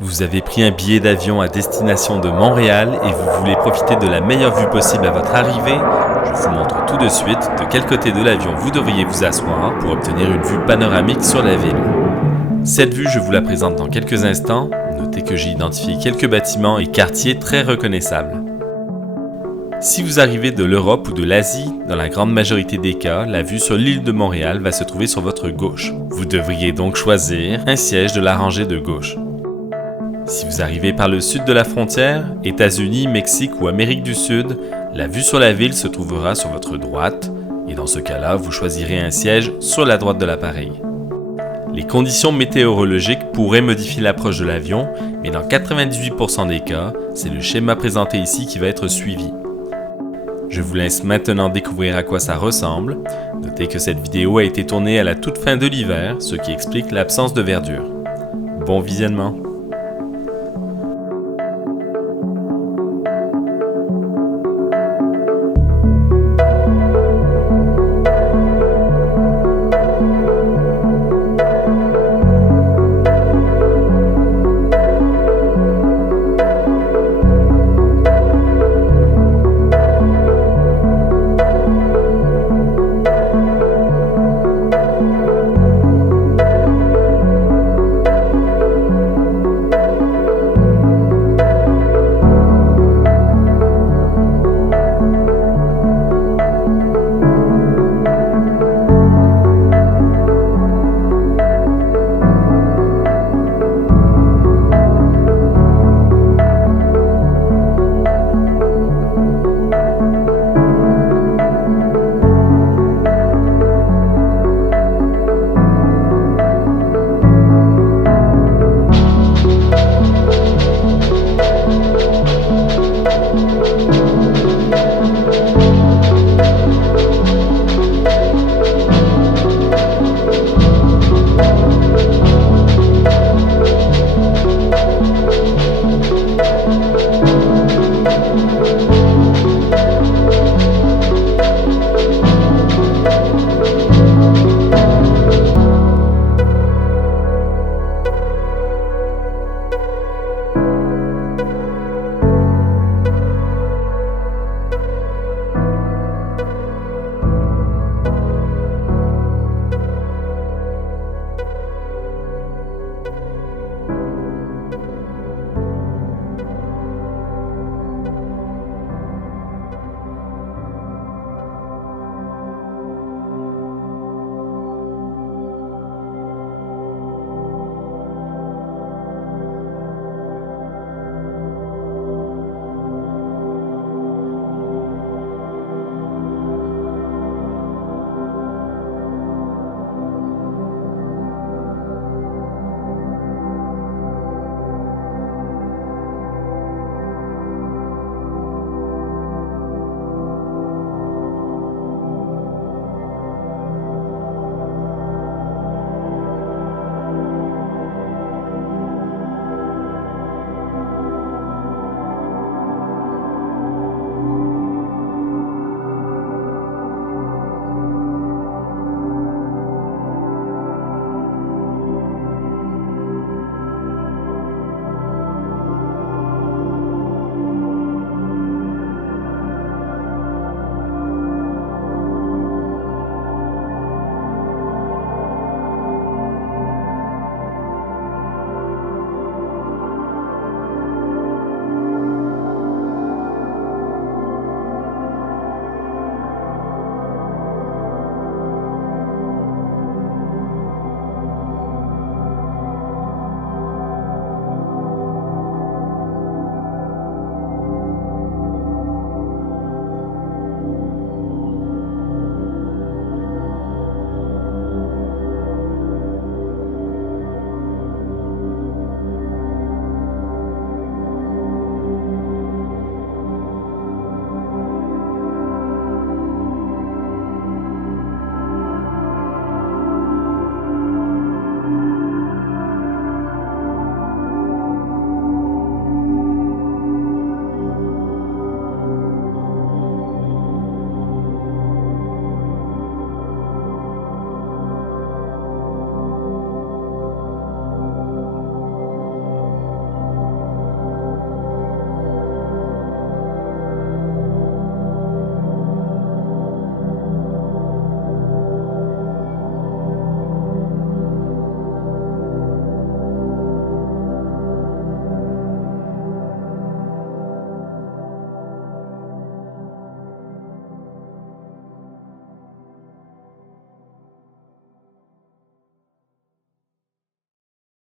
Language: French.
Vous avez pris un billet d'avion à destination de Montréal et vous voulez profiter de la meilleure vue possible à votre arrivée? Je vous montre tout de suite de quel côté de l'avion vous devriez vous asseoir pour obtenir une vue panoramique sur la ville. Cette vue, je vous la présente dans quelques instants. Notez que j'ai identifié quelques bâtiments et quartiers très reconnaissables. Si vous arrivez de l'Europe ou de l'Asie, dans la grande majorité des cas, la vue sur l'île de Montréal va se trouver sur votre gauche. Vous devriez donc choisir un siège de la rangée de gauche. Si vous arrivez par le sud de la frontière, États-Unis, Mexique ou Amérique du Sud, la vue sur la ville se trouvera sur votre droite et dans ce cas-là, vous choisirez un siège sur la droite de l'appareil. Les conditions météorologiques pourraient modifier l'approche de l'avion, mais dans 98% des cas, c'est le schéma présenté ici qui va être suivi. Je vous laisse maintenant découvrir à quoi ça ressemble. Notez que cette vidéo a été tournée à la toute fin de l'hiver, ce qui explique l'absence de verdure. Bon visionnement!